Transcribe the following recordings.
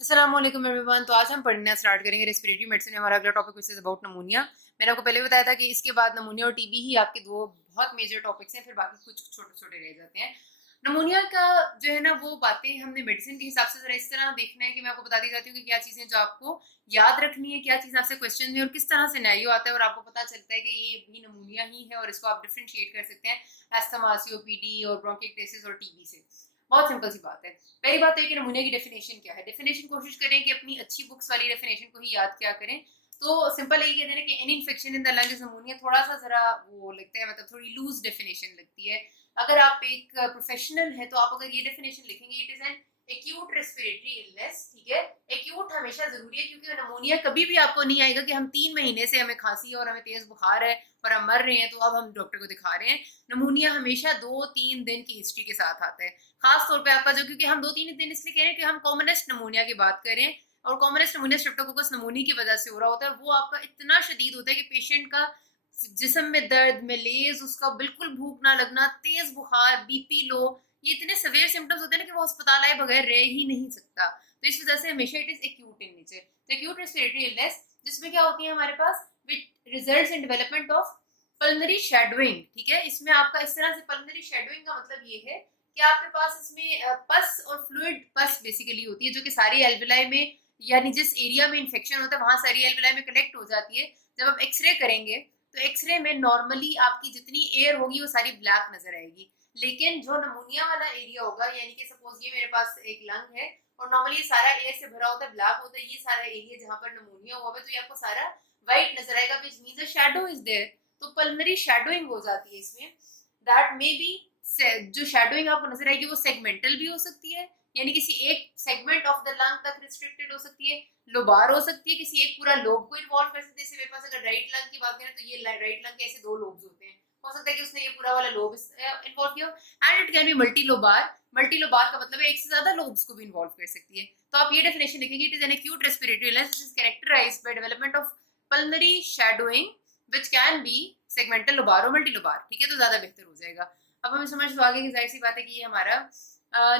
अस्सलाम वालेकुम एवरीवन। तो आज हम पढ़ना स्टार्ट करेंगे रेस्पिरेटरी मेडिसिन। हमारा अगला टॉपिक विच इज अबाउट नमूनिया। मैंने आपको पहले बताया था कि इसके बाद नमूनिया और टीबी ही आपके दो बहुत मेजर टॉपिक्स हैं, फिर बाकी कुछ छोटे छोटे रह जाते हैं। नमूनिया का जो है ना वो बातें हमने मेडिसिन के हिसाब से जरा इस तरह देखना है कि मैं आपको बताती जाती हूँ कि क्या चीज़ें जो आपको याद रखनी है, क्या चीज़ आपसे क्वेश्चन में और किस तरह से सिनेरियो आता है और आपको पता चलता है कि ये भी नमूनिया ही है और इसको आप डिफ्रेंशिएट कर सकते हैं अस्थमा, सीओपीडी और ब्रोंकियोक्टेसिस और टीबी से। बहुत सिंपल सी बात है। पहली बात तो ये कि नमूने की डेफिनेशन क्या है। डेफिनेशन कोशिश करें कि अपनी अच्छी बुक्स वाली डेफिनेशन को ही याद क्या करें। तो सिंपल यही कहते हैं कि any infection in the lung is नमूनिया। थोड़ा सा जरा वो लगता है, मतलब थोड़ी लूज डेफिनेशन लगती है। अगर आप एक प्रोफेशनल है तो आप अगर ये डेफिनेशन लिखेंगे, it is an acute respiratory illness. ठीक है, एक्यूट हमेशा जरूरी है क्योंकि नमूनिया कभी भी आपको नहीं आएगा कि हम 3 महीने से हमें खांसी और हमें तेज बुखार है और हम मर रहे हैं तो अब हम डॉक्टर को दिखा रहे हैं। नमूनिया हमेशा 2-3 दिन की हिस्ट्री के साथ आता है। खास तौर पे आपका जो, क्योंकि हम 2-3 दिन इसलिए कह रहे हैं कि हम कॉमनेस्ट नमूनिया की बात करें और कॉमनेस्ट नमूनिया स्ट्रेप्टोकोकस नमूनी की वजह से हो रहा होता है। वो आपका इतना शदीद होता है कि पेशेंट का जिस्म में दर्द, मलेज, उसका बिल्कुल भूख ना लगना, तेज बुखार, बीपी लो, ये इतने सवेयर सिम्टम्स होते हैं ना कि वो अस्पताल आए बगैर रह ही नहीं सकता। तो इस वजह से हमेशा it is acute in nature. तो एक्यूट रेस्पिरेटरी इलनेस जिसमें क्या होती है हमारे पास, which results in development of pulmonary shadowing. ठीक है, इसमें आपका इस तरह से पल्मनरी शेडोइंग का मतलब ये है कि आपके पास इसमें पस और फ्लूइड पस बेसिकली होती है जो कि सारी एल्विलाई में, यानी जिस एरिया में इन्फेक्शन होता है वहां सारी एल्विलाई में कलेक्ट हो जाती है। जब आप एक्सरे करेंगे तो एक्सरे में नॉर्मली आपकी जितनी एयर होगी वो सारी ब्लैक नजर आएगी, लेकिन जो नमूनिया वाला एरिया होगा, यानी कि सपोज ये मेरे पास एक लंग है और नॉर्मली सारा एयर से भरा होता है, ब्लैक होता है, ये सारा एरिया जहां पर नमूनिया हुआ है तो ये आपको सारा व्हाइट नजर आएगा, which means a shadow is there. तो पल्मनरी शैडोइंग हो जाती है इसमें। दैट मे बी, जो शैडोइंग आपको नजर आएगी वो सेगमेंटल भी हो सकती है, यानी किसी एक सेगमेंट ऑफ द लंग तक रिस्ट्रिक्टेड हो सकती है। लोबार हो सकती है, किसी एक पूरा लोब को इन्वॉल्व कर सकती है। जैसे मेरे पास अगर राइट लंग की बात करें तो ये राइट लंग के ऐसे 2 लोब्स होते हैं, हो सकता है कि उसने ये पूरा वाला लोब इन्वॉल्व किया। And it can be multi lobar. Multi lobar का मतलब है एक से ज्यादा लोब्स को भी इन्वॉल्व कर सकती है। तो आप ये डेफिनेशन लिखेंगे, it is an acute respiratory illness which is characterised by development of pulmonary shadowing which can be segmental lobar और मल्टी लोबार। ठीक है, तो ज्यादा बेहतर हो जाएगा। अब हमें समझ तो आगे की जाहिर सी बात है कि ये हमारा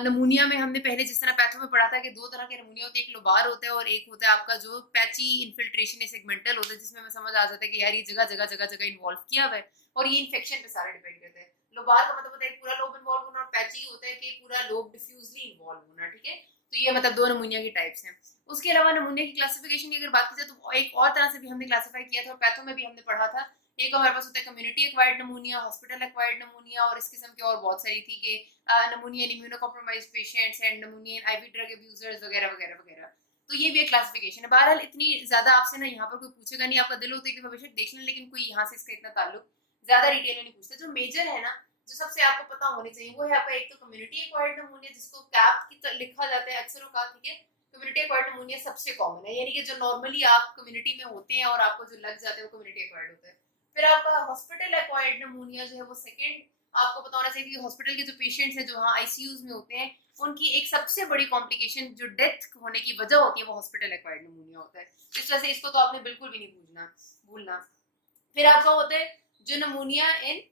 नमूनिया में हमने पहले जिस तरह पैथो में पढ़ा था कि 2 तरह के नमूनिया होते हैं, एक लोबार होता है और एक होता है आपका जो पैची इन्फिल्ट्रेशन सेगमेंटल होता है, जिसमें हमें समझ आ जाता है कि यार ये जगह जगह जगह जगह इन्वॉल्व किया हुआ है और ये इन्फेक्शन पे सारा डिपेंड करता है। लोबार का मतलब होता है पूरा लोब इन्वॉल्व होना और पैची होता है कि पूरा लोब डिफ्यूजली इन्वॉल्व होना। ठीक है, तो ये मतलब 2 नमूनिया की टाइप्स हैं। उसके अलावा नमूनिया की क्लासिफिकेशन की अगर बात की जाए तो एक और तरह से भी हमने क्लासीफाई किया था और पैथो में भी हमने पढ़ा था। एक हमारे पास होता है कम्युनिटी एक्वायर्ड नमूनिया, हॉस्पिटल एक्वायर्ड नमूनिया और इस किस्म की और बहुत सारी थी कि नमूनिया इन immuno compromise patients and नमूनिया in IV drug abusers वगैरह वगैरह वगैरह। तो ये भी एक क्लासिफिकेशन है। बहरहाल इतनी ज्यादा आपसे ना यहाँ पर कोई पूछेगा नहीं, आपका दिल होता है कि भविष्य देख लें, लेकिन कोई यहाँ से इसका इतना ताल्लुक ज्यादा डिटेल में नहीं पूछता। जो मेजर है ना, जो सबसे आपको पता होनी चाहिए वो है आपका एक तो कम्युनिटी एक्वायर्ड नमूनिया जिसको कैप की तरह लिखा जाता है अक्सर औकात। ठीक है, कम्युनिटी एक्वायर्ड नमूनिया सबसे कॉमन है, यानी कि जो नॉर्मली आप कम्युनिटी में होते हैं और आपको जो लग जाते हैं वो कम्युनिटी एक्वायर्ड होता है। फिर आपका हॉस्पिटल एक्वायर्ड नमूनिया जो है वो सेकंड। आपको पता होना चाहिए कि हॉस्पिटल के जो पेशेंट्स हैं जो वहाँ आईसीयूज में होते हैं, उनकी एक सबसे बड़ी कॉम्प्लिकेशन जो डेथ होने की वजह होती है वो हॉस्पिटल एक्वायर्ड नमूनिया होता है। इस वजह से इसको तो आपने बिल्कुल भी नहीं भूलना। फिर आपका होता है जो नमूनिया इन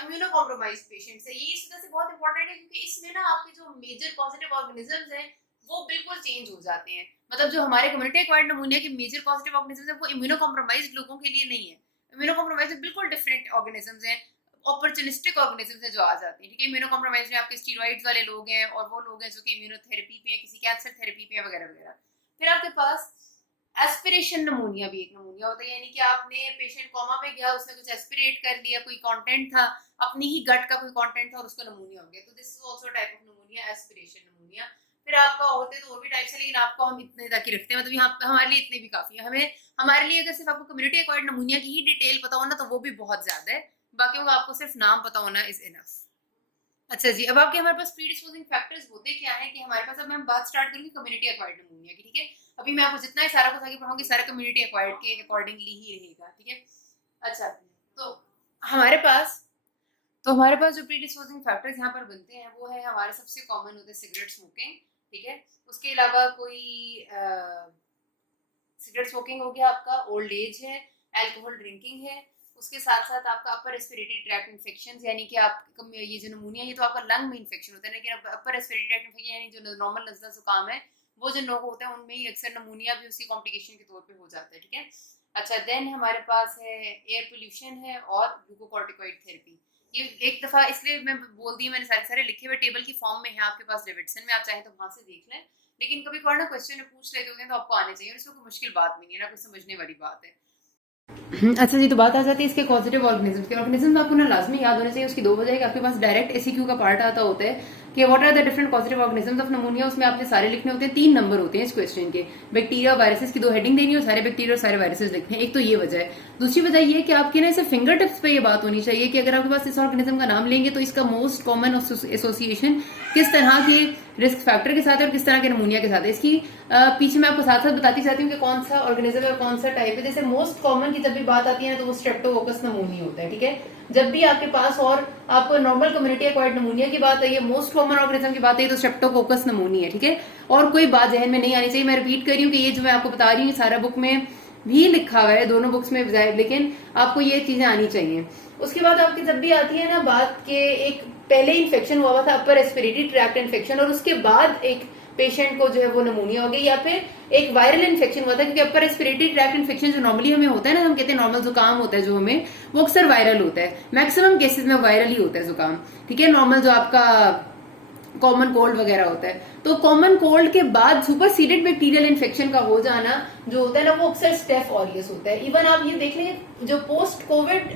इम्यूनो कॉम्प्रोमाइज पेशेंट्स है। ये इस वजह से बहुत इंपॉर्टेंट है क्योंकि इसमें ना आपके जो मेजर पॉजिटिव ऑर्गेनिजम्स हैं वो बिल्कुल चेंज हो जाते हैं। मतलब जो हमारे कम्युनिटी एक्वायर्ड नमूनिया के मेजर पॉजिटिव ऑर्गेनिजम्स हैं वो इम्यूनो कॉम्प्रोमाइज लोगों के लिए नहीं है। इम्यूनो कॉम्प्रोमाइज बिल्कुल डिफरेंट ऑर्गेनिजम्स हैं, अपॉर्चुनिस्टिक ऑर्गेनिजम्स हैं जो आ जाते हैं। ठीक है, इम्यूनो कॉम्प्रोमाइज में आपके स्टीरॉइड्स वाले लोग हैं और वो लोग हैं जो कि इम्यूनोथेरेपी पे हैं, किसी कैंसर थेरेपी पे हैं वगैरह वगैरह। फिर आपके पास एस्पिरेशन नमूनिया भी एक नमूनिया होता है, यानी कि आपने पेशेंट कोमा में गया, उसने कुछ एस्पिरेट कर लिया, कोई कंटेंट था अपनी ही गट का कोई कंटेंट था और उसको नमूनिया हो गया, तो this is also type of नमूनिया, aspiration नमूनिया। फिर आपका होते तो और भी टाइप्स है लेकिन आपको हम इतने तक ही रखते हैं, मतलब यहाँ हमारे लिए इतने भी काफी है। हमें हमारे लिए अगर सिर्फ आपको कम्युनिटी एक्वायर्ड नमूनिया की ही डिटेल पता हो ना तो वो भी बहुत ज्यादा है, बाकी आपको सिर्फ नाम पता होना इज इनफ। अच्छा जी, अब आपके हमारे पास प्रीडिस्पोजिंग फैक्टर्स होते क्या है कि हमारे पास, अब मैं बात स्टार्ट करूंगी कम्युनिटी एक्वायर्ड नमूनिया की। ठीक है, अभी मैं आपको जितना ही सारा कुछ आगे पढ़ाऊंगी सारा कम्युनिटी एक्वायर्ड के अकॉर्डिंगली ही रहेगा। ठीक है, अच्छा, तो हमारे पास हमारे पास जो प्रीडिस्पोजिंग फैक्टर्स यहाँ पर बनते हैं वो है हमारे सबसे कॉमन होते हैं सिगरेट स्मोकिंग। ठीक है, उसके अलावा कोई सिगरेट स्मोकिंग हो गया, आपका ओल्ड एज है, अल्कोहल ड्रिंकिंग है, उसके साथ साथ आपका अपर रेस्पिरेटरी ट्रैक्ट इन्फेक्शन, यानी कि आप ये जो नमूनिया ये तो आपका लंग में इन्फेक्शन होता है, लेकिन अपर रेस्पिरेटरी ट्रैक्ट इन्फेक्शन यानी जो नॉर्मल नज़ला जुकाम है वो जिन लोगों को होता है उनमें ही अक्सर नमूनिया भी उसकी कॉम्प्लिकेशन के तौर पे हो जाता है, ठीक है। अच्छा, देन हमारे पास है एयर पोल्यूशन है और ग्लूकोकॉर्टिकॉइड थेरेपी। ये एक दफा इसलिए मैं बोल दी, मैंने सारे सारे लिखे हुए टेबल की फॉर्म में है आपके पास डेविडसन में, आप चाहें तो वहां से देख लें। लेकिन कभी कभार ना क्वेश्चन पूछ लेते होते हैं तो आपको आने चाहिए, और इसमें कोई मुश्किल बात नहीं है ना, कोई समझने वाली बात है। अच्छा जी, तो बात आ जाती है इसके पॉजिटिव ऑर्गेनिज्म के। ऑर्गेनिज्म आपको ना लाजमी याद होने चाहिए, उसकी दो वजह है कि आपके पास डायरेक्ट एसीक्यू का पार्ट आता होता है कि what are the different positive organisms of pneumonia. उसमें आपने सारे लिखने होते हैं, 3 नंबर होते हैं इस क्वेश्चन के। बैक्टीरिया वायरसेस की 2 हेडिंग देनी है और सारे बैक्टीरिया और सारे वायरसेस लिखने हैं। एक तो ये वजह है। दूसरी वजह ये है कि आपके ना इसे फिंगर टिप्स पे ये बात होनी चाहिए कि अगर आपके पास इस ऑर्गेनिज्म का नाम लेंगे तो इसका मोस्ट कॉमन एसोसिएशन किस तरह के रिस्क फैक्टर के साथ है और किस तरह के नमूनिया के साथ है। इसकी पीछे मैं आपको साथ साथ बताती चाहती हूँ कि कौन सा ऑर्गेनिज्म है और कौन सा टाइप है। जैसे मोस्ट कॉमन की जब भी बात आती है ना तो वो स्ट्रेप्टोकोकस नमूनिया होता है, ठीक है। जब भी आपके पास और आपको नॉर्मल कम्युनिटी एक्वायर्ड नमूनिया की बात है, मोस्ट कॉमन ऑर्गेनिज्म की बात है, तो स्ट्रेप्टोकोकस नमूनिया है, ठीक है। और कोई बात जहन में नहीं आनी चाहिए। मैं रिपीट कर रही हूँ कि ये जो मैं आपको बता रही हूँ सारा बुक में भी लिखा हुआ है, दोनों बुक्स में, लेकिन आपको ये चीजें आनी चाहिए। उसके बाद आपकी जब भी आती है ना बात के एक पहले इन्फेक्शन हुआ था अपर रेस्पिरेटरी ट्रैक्ट इन्फेक्शन, और उसके बाद एक पेशेंट को जो है वो नमूनिया हो गई, या फिर एक वायरल इन्फेक्शन हुआ था, क्योंकि अपर रेस्पिरेटरी ट्रैक्ट इन्फेक्शन जो नॉर्मली हमें होता है ना, हम कहते हैं नॉर्मल जुकाम होता है जो हमें, वो अक्सर वायरल होता है। मैक्सिमम केसेस में वायरल ही होता है जुकाम, ठीक है। नॉर्मल जो आपका कॉमन कोल्ड वगैरह होता है, तो कॉमन कोल्ड के बाद सुपर सीडेड बैक्टीरियल इन्फेक्शन का हो जाना जो होता है ना, वो अक्सर स्टेफ ऑरियस होता है। इवन आप ये देख लेंगे जो पोस्ट कोविड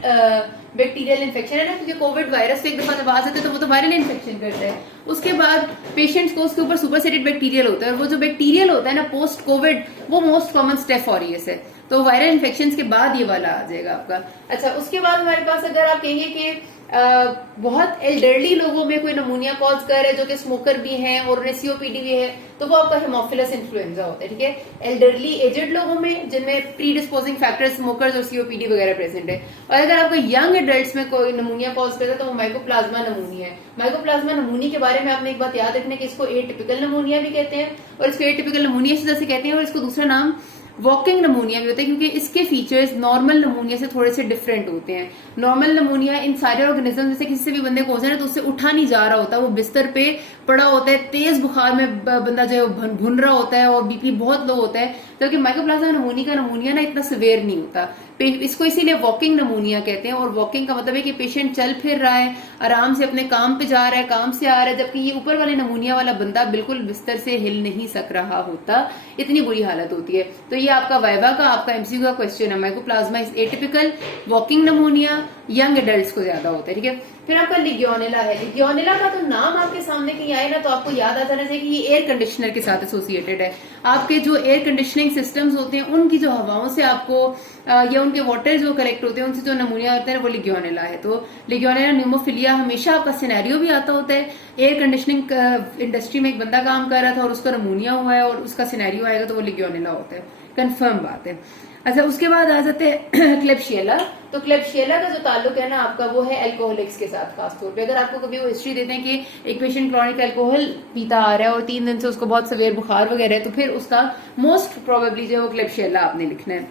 बैक्टीरियल इन्फेक्शन है ना, क्योंकि कोविड वायरस एक दफा जब आ जाते हैं तो वो तो वायरल इन्फेक्शन करता है, उसके बाद पेशेंट्स को उसके ऊपर सुपर सीडेड बैक्टीरियल होता है, और वो जो बैक्टीरियल होता है ना पोस्ट कोविड, वो मोस्ट कॉमन स्टेफ ऑरियस है। तो वायरल इन्फेक्शन के बाद ये वाला आ जाएगा आपका। अच्छा, उसके बाद हमारे पास अगर आप कहेंगे कि बहुत एल्डरली लोगों में कोई नमूनिया कॉज कर है जो कि स्मोकर भी हैं और उन्हें सीओपीडी भी है, तो वो आपका हेमोफिलस इन्फ्लुएंजा होता है, ठीक है। एल्डरली एजेड लोगों में जिनमें प्री डिस्पोजिंग फैक्टर्स स्मोकर्स और सीओपीडी वगैरह प्रेजेंट है। और अगर आपको यंग एडल्ट्स में कोई नमूनिया कॉज करता है तो वो माइकोप्लाज्मा नमूनिया है। माइकोप्लाज्मा नमूनिया के बारे में आपने एक बात याद रखना है कि इसको एटिपिकल नमूनिया भी कहते हैं, और इसको एटिपिकल नमूनिया से जैसे कहते हैं, और इसको दूसरा नाम वॉकिंग नमूनिया भी होता है, क्योंकि इसके फीचर्स नॉर्मल नमूनिया से थोड़े से डिफरेंट होते हैं। नॉर्मल नमूनिया इन सारे ऑर्गेनिज्म जैसे किसी से भी बंदे को हो जाए ना तो उससे उठा नहीं जा रहा होता, वो बिस्तर पे पड़ा होता है, तेज बुखार में बंदा जो है भुन रहा होता है और बीपी बहुत लो होता है, जबकि माइकोप्लाज्मा नमूनिया का नमूनिया ना इतना सिवियर नहीं होता। इसको इसीलिए वॉकिंग नमूनिया कहते हैं, और वॉकिंग का मतलब है कि पेशेंट चल फिर रहा है, आराम से अपने काम पे जा रहा है, काम से आ रहा है, जबकि ये ऊपर वाले नमूनिया वाला बंदा बिल्कुल बिस्तर से हिल नहीं सक रहा होता, इतनी बुरी हालत होती है। तो ये आपका वाइवा का, आपका एमसीक्यू का क्वेश्चन है, mycoplasma is atypical, walking नमूनिया young adults को ज्यादा होता है, ठीक है। फिर आपका लिग्योनेला है। लिग्योनेला का तो नाम आपके सामने कहीं आए ना तो आपको याद आ जाना चाहिए कि ये एयर कंडीशनर के साथ एसोसिएटेड है। आपके जो एयर कंडीशनिंग सिस्टम्स होते हैं उनकी जो हवाओं से आपको या उनके वाटर जो कलेक्ट होते हैं उनसे जो नमूनिया होता है वो लिग्योनेला है। तो लिग्योनेला न्यूमोफिलिया हमेशा आपका सिनेरियो भी आता होता है, एयर कंडीशनिंग इंडस्ट्री में एक बंदा काम कर रहा था और उसका नमूनिया हुआ है और उसका सिनेरियो आएगा तो वो लिग्योनेला होता है, कंफर्म बात है। अच्छा, उसके बाद आ जाते हैं क्लेब्शियला। तो क्लेब्शियला का जो ताल्लुक है ना आपका वो है अल्कोहलिक्स के साथ। खासतौर पे अगर आपको कभी वो हिस्ट्री देते हैं कि एक पेशेंट क्रॉनिक अल्कोहल पीता आ रहा है और 3 दिन से उसको बहुत सवेर बुखार वगैरह है, तो फिर उसका मोस्ट प्रोबेबली जो वो क्लेब्शियला आपने लिखना है।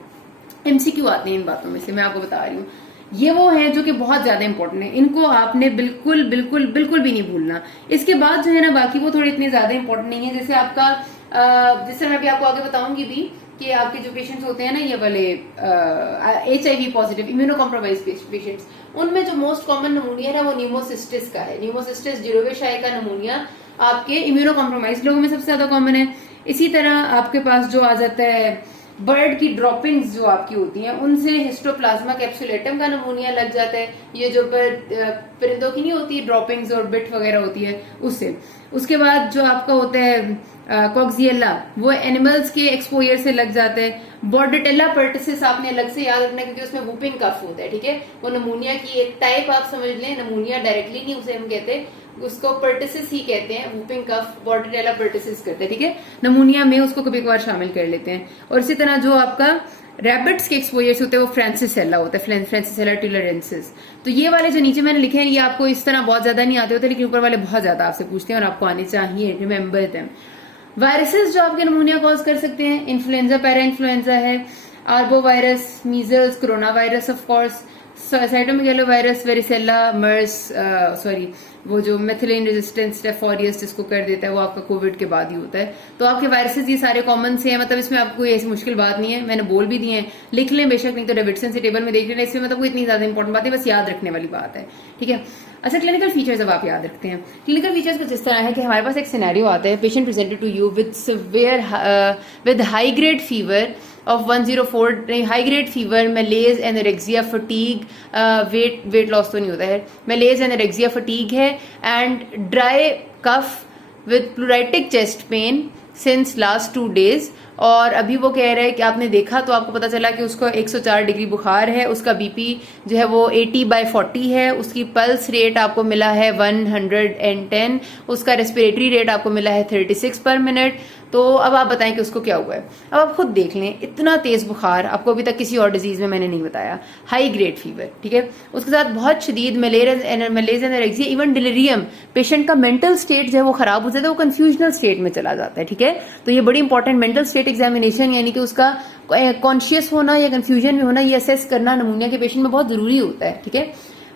एमसीक्यू आते हैं इन बातों में से, मैं आपको बता रही हूँ, ये वो है जो कि बहुत ज्यादा इंपॉर्टेंट है, इनको आपने बिल्कुल बिल्कुल बिल्कुल भी नहीं भूलना। इसके बाद जो है ना बाकी वो थोड़े इतने ज्यादा इंपॉर्टेंट नहीं है। जैसे आपका जैसे मैं भी आपको आगे बताऊंगी भी कि आपके जो पेशेंट्स होते हैं ना ये वाले HIV positive immuno compromise patients, उनमें जो मोस्ट कॉमन नमूनिया है वो न्यूमोसिस्टिस का है। न्यूमोसिस्टिस जिरोवेशाई का नमूनिया आपके इम्यूनो कॉम्प्रोमाइज लोगों में सबसे ज्यादा कॉमन है। इसी तरह आपके पास जो आ जाता है बर्ड की ड्रॉपिंग्स जो आपकी होती हैं उनसे हिस्टोप्लाज्मा कैप्सुलेटम का नमूनिया लग जाता है। ये जो परिंदों की नहीं होती ड्रॉपिंग्स और बिट वगैरह होती है उससे। उसके बाद जो आपका होता है कॉक्सियला, वो एनिमल्स के एक्सपोजर से लग जाता है। बॉर्डेटेला पर्टिसिस आपने अलग से याद रखना क्योंकि उसमें वूपिंग कफ होता है, ठीक है। वो नमूनिया की एक टाइप आप समझ लें, नमूनिया डायरेक्टली नहीं उसे हम कहते, उसको पर्टिसिस ही कहते हैं। वूपिंग कफ बॉर्डेटेला पर्टिसिस करते हैं, ठीक है। नमूनिया में उसको कभी कभार शामिल कर लेते हैं। और इसी तरह जो आपका रैबिट्स के एक्सपोजर होते हैं वो फ्रांसिसेला होता है, फ्रांसिसेला टुलरेंसिस। तो ये वाले जो नीचे मैंने लिखे हैं ये आपको इस तरह बहुत ज्यादा नहीं आते होते, लेकिन ऊपर वाले बहुत ज्यादा आपसे पूछते हैं और आपको आने चाहिए, रिमेंबर देम। वायरसेस जो आपके नमूनिया कॉज कर सकते हैं, इन्फ्लुएंजा, पैरा इन्फ्लुएंजा है, arbo virus, measles, corona virus of course, cytomegalovirus, varicella, MERS, sorry वो जो मेथिलीन रेजिस्टेंट स्टेफ ऑरियस जिसको कर देता है, वो आपका कोविड के बाद ही होता है। तो आपके वायरसेस ये सारे कॉमन से हैं, मतलब इसमें आपको कोई ऐसी मुश्किल बात नहीं है, मैंने बोल भी दिए हैं, लिख लें बेशक, नहीं तो डेविडसन से टेबल में देख लेना, इसमें मतलब कोई इतनी ज्यादा इंपॉर्टेंट बात है, बस याद रखने वाली बात है, ठीक है। अच्छा, क्लिनिकल फीचर्स अब आप याद रखते हैं। क्लिनिकल फीचर्स कुछ इस तरह है कि हमारे पास एक सिनेरियो आता है, patient presented to you with severe with high grade fever of 104, high grade fever, malaise, anorexia, fatigue, weight loss तो नहीं होता है, मेलेज, एनोरेक्सिया, फटीग है, and dry cough with pleuritic chest pain since last 2 days। और अभी वो कह रहे हैं कि आपने देखा तो आपको पता चला कि उसको 104 डिग्री बुखार है, उसका बीपी जो है वो 80/40 है, उसकी पल्स रेट आपको मिला है 110, उसका रेस्पिरेटरी रेट आपको मिला है 36 पर मिनट। तो अब आप बताएं कि उसको क्या हुआ है। अब आप खुद देख लें, इतना तेज बुखार आपको अभी तक किसी और डिजीज में मैंने नहीं बताया, हाई ग्रेड फीवर, ठीक है, उसके साथ बहुत शदीद malaria, anorexia, even delirium, patient का मेंटल स्टेट जो है वो खराब हो जाता है, वो कंफ्यूजनल स्टेट में चला जाता है, ठीक है। तो ये बड़ी इंपॉर्टेंट मेंटल स्टेट एग्जामिनेशन, यानी कि उसका कॉन्शियस होना या कंफ्यूजन में होना, ये असेस करना नमूनिया के पेशेंट में बहुत जरूरी होता है, ठीक है।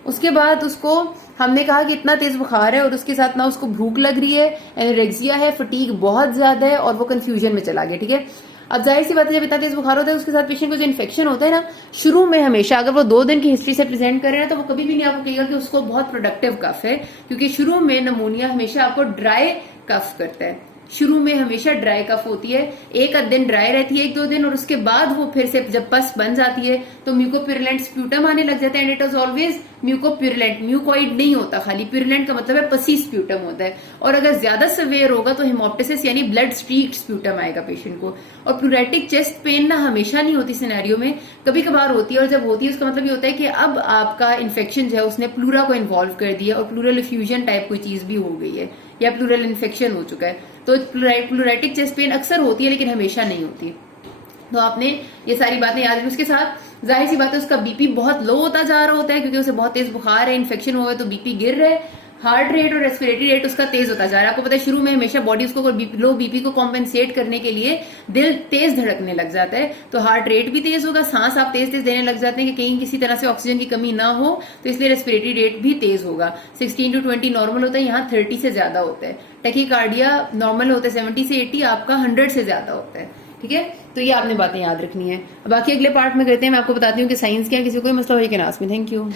उसके बाद उसको हमने कहा कि इतना तेज बुखार है और उसके साथ ना उसको भूख लग रही है, एनोरेक्सिया है, फटीग बहुत ज्यादा है और वो कंफ्यूजन में चला गया, ठीक है। अब जाहिर सी बात है, जब इतना तेज बुखार होता है उसके साथ पेशेंट को जो इन्फेक्शन होता है ना, शुरू में हमेशा अगर वो 2 दिन की हिस्ट्री से प्रेजेंट कर रहे हैं तो वो कभी भी नहीं आपको कहेगा कि उसको बहुत प्रोडक्टिव कफ है, क्योंकि शुरू में नमूनिया हमेशा आपको ड्राई कफ करता है, शुरू में हमेशा ड्राई कफ होती है, 1 दिन ड्राई रहती है 1-2 दिन, और उसके बाद वो फिर से जब पस बन जाती है तो म्यूकोप्यूरुलेंट स्प्यूटम आने लग जाता है, and it is always mucopurulent, mucoid नहीं होता खाली, प्यूरुलेंट का मतलब है पसी स्प्यूटम होता है। और अगर ज्यादा सवेयर होगा तो हेमोप्टिसिस यानी ब्लड स्ट्रीक्ड स्प्यूटम आएगा पेशेंट को। और प्लूराइटिक चेस्ट पेन ना हमेशा नहीं होती सिनेरियो में, कभी कभार होती है, और जब होती है उसका मतलब ये होता है कि अब आपका इन्फेक्शन जो है उसने प्लूरा को इन्वॉल्व कर दिया और प्लूरल इफ्यूजन टाइप कोई चीज भी हो गई है या प्लूरल इन्फेक्शन हो चुका है। तो प्लूराइटिक चेस्ट पेन अक्सर होती है लेकिन हमेशा नहीं होती। तो आपने ये सारी बातें याद रखी। उसके साथ जाहिर सी बात है उसका बीपी बहुत लो होता जा रहा होता है, क्योंकि उसे बहुत तेज बुखार है, इन्फेक्शन हुआ है, तो बीपी गिर रहा है, हार्ट रेट और रेस्पिरेटरी रेट उसका तेज होता जा रहा है। आपको पता है शुरू में हमेशा बॉडी उसको लो बीपी को कॉम्पेंसेट करने के लिए दिल तेज धड़कने लग जाता है, तो हार्ट रेट भी तेज होगा, सांस आप तेज तेज देने लग जाते हैं कि कहीं किसी तरह से ऑक्सीजन की कमी ना हो, तो इसलिए रेस्पिरेटरी रेट भी तेज होगा। 16 to 20 नॉर्मल होता है, यहाँ 30 से ज्यादा होता है। टैकीकार्डिया नॉर्मल होता है 70 से 80, आपका 100 से ज्यादा होता है, ठीक है। तो ये आपने बातें याद रखनी है। बाकी अगले पार्ट में करते हैं, मैं आपको बताती हूँ कि साइंस क्या है, किसी को कोई मसला हो कि नास में। Thank you.